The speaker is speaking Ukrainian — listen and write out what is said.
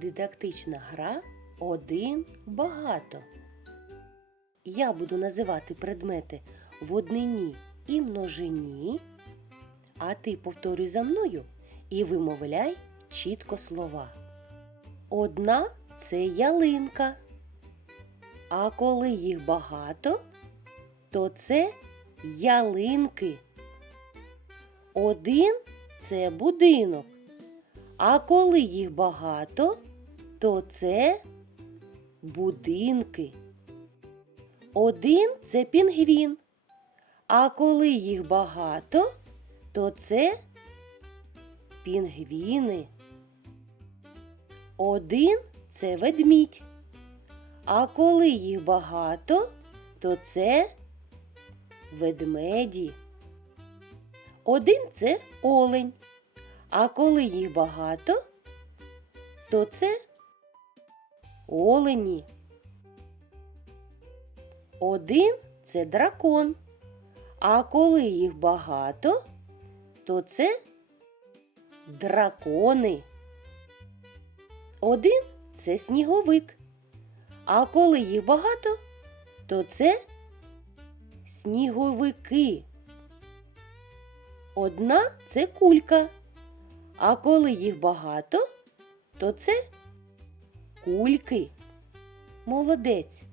Дидактична гра один багато. Я буду називати предмети в однині і множині, а ти повторюй за мною і вимовляй чітко слова. Одна це ялинка. А коли їх багато, то це ялинки. Один це будинок. А коли їх багато, то це будинки. Один це пінгвін. А коли їх багато, то це пінгвіни. Один це ведмідь. А коли їх багато, то це ведмеді. Один це олень. А коли їх багато, то це олені. Один це дракон. А коли їх багато, то це дракони. Один це сніговик. А коли їх багато, то це сніговики. Одна це кулька. А коли їх багато, то це кульки. Молодець.